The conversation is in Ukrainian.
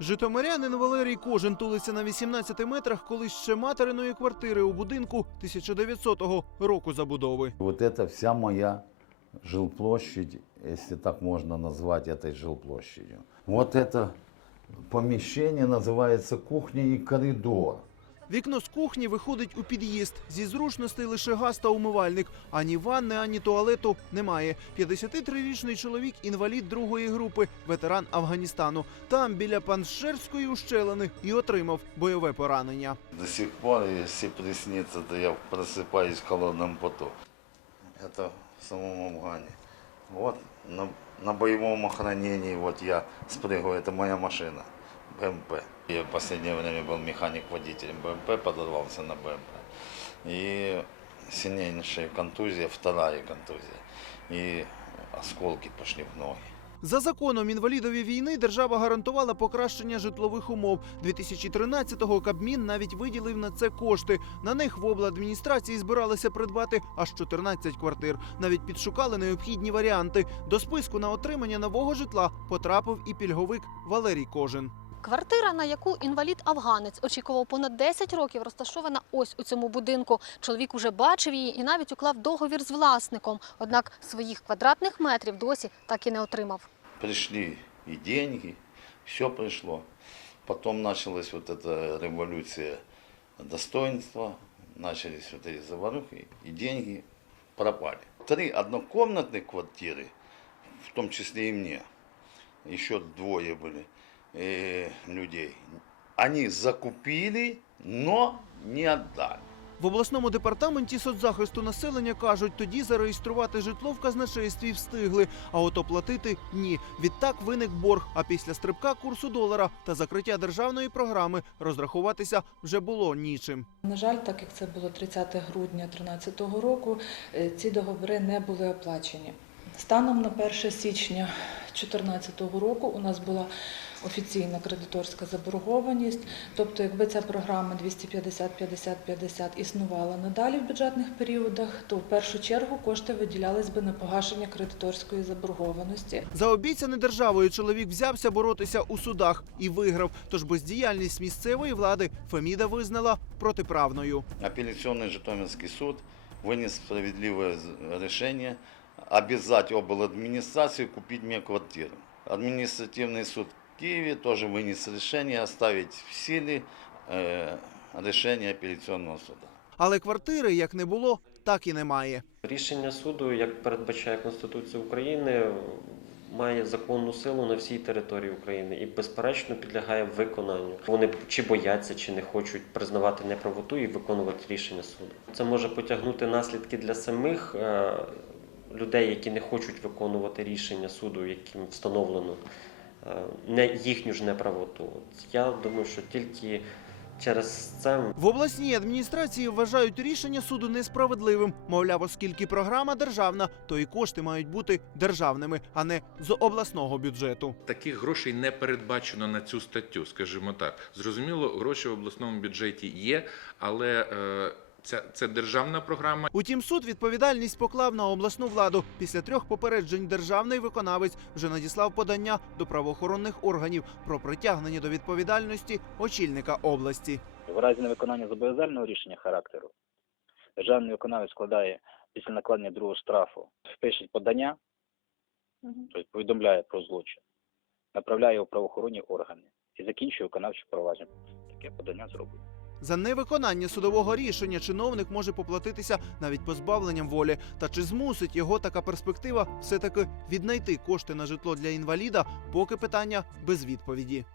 Житомирянин Валерій Кожин тулиться на 18 метрах колись ще материної квартири у будинку 1900 року забудови. Вот это вся моя жилплощадь, если так можно назвать этой жилплощадью. Вот это помещение называется кухня и коридор. Вікно з кухні виходить у під'їзд. Зі зручностей лише газ та умивальник. Ані ванни, ані туалету немає. 53-річний чоловік інвалід другої групи, ветеран Афганістану. Там біля паншерської ущелини і отримав бойове поранення. До сих пор, если приснится, то я просыпаюсь в холодном поту. Это в самом Афгане. Вот на, на боевом охранении вот я спрыгиваю, это моя машина, БМП. Я в последнее время был механик-водителем БМП, подорвался на БМП. И сильнейшая контузия, вторая контузия. И осколки пошли в ноги. За законом інвалідові війни держава гарантувала покращення житлових умов. 2013-го Кабмін навіть виділив на це кошти. На них в обладміністрації збиралися придбати аж 14 квартир. Навіть підшукали необхідні варіанти. До списку на отримання нового житла потрапив і пільговик Валерій Кожин. Квартира, на яку інвалід-афганець очікував понад 10 років, розташована ось у цьому будинку. Чоловік уже бачив її і навіть уклав договір з власником. Однак своїх квадратних метрів досі так і не отримав. пришли и деньги, все пришло. Потом началась вот эта революция достоинства, начались вот эти заварухи, и деньги пропали. Три однокомнатных квартиры, в том числе и мне, еще двое были э, людей, они закупили, но не отдали. В обласному департаменті соцзахисту населення кажуть, тоді зареєструвати житло в казначействі встигли, а от оплатити ні. Відтак виник борг. А після стрибка курсу долара та закриття державної програми розрахуватися вже було нічим. На жаль, так як це було 30 грудня 2013 року, е, ці договори не були оплачені. Станом на 1 січня 2014 року у нас була офіційна кредиторська заборгованість. Тобто, якби ця програма 250-50-50 існувала надалі в бюджетних періодах, то в першу чергу кошти виділялись би на погашення кредиторської заборгованості. За обіцяне державою чоловік взявся боротися у судах і виграв. Тож бездіяльність місцевої влади Феміда визнала протиправною. Апелляционный Житомирский суд вынес справедливое з- решение обязать обладминистрацию купить мне квартиру. Административный суд в Киеве тоже вынес решение оставить в силе э, решение апелляционного суда. Але квартири, як не було, так і немає. Рішення суду, як передбачає Конституція України, має законну силу на всій території України і безперечно підлягає виконанню. Вони чи бояться, чи не хочуть признавати неправоту і виконувати рішення суду. Це може потягнути наслідки для самих е, людей, які не хочуть виконувати рішення суду, яким встановлено не їхню ж неправоту. Я думаю, що тільки через це В обласній адміністрації вважають рішення суду несправедливим. Мовляв, оскільки програма державна, то і кошти мають бути державними, а не з обласного бюджету. Таких грошей не передбачено на цю статтю, скажімо так. Зрозуміло, гроші в обласному бюджеті є, але е, ця це державна програма. Утім, суд відповідальність поклав на обласну владу. Після трьох попереджень державний виконавець вже надіслав подання до правоохоронних органів про притягнення до відповідальності очільника області. В разі невиконання зобов'язального рішення характеру державний виконавець складає після накладення другого штрафу, пише подання, тобто повідомляє про злочин, направляє у правоохоронні органи і закінчує виконавче провадження. Таке подання зробить. За невиконання судового рішення чиновник може поплатитися навіть позбавленням волі. Та чи змусить його така перспектива все таки віднайти кошти на житло для інваліда, поки питання без відповіді.